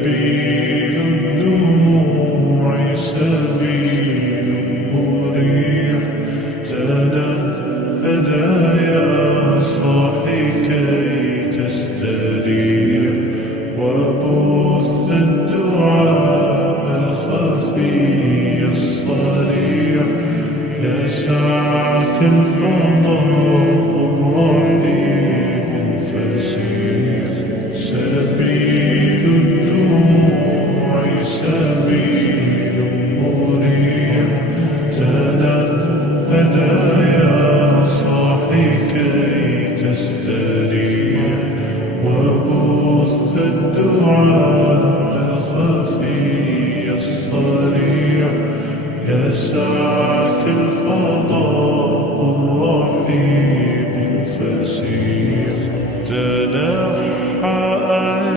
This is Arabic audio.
سبيل الدموع سبيل مريح، تنهدى يا صاحي كي تستريح، وبث الدعاء الخفي الصريح، يسعك الفضاء الرحيم الفسيح. سبيل الدموع سبيل مريح، تنهدى يا صاحي كي تستريح، وبث الدعاء الخفي الصريح، يسعى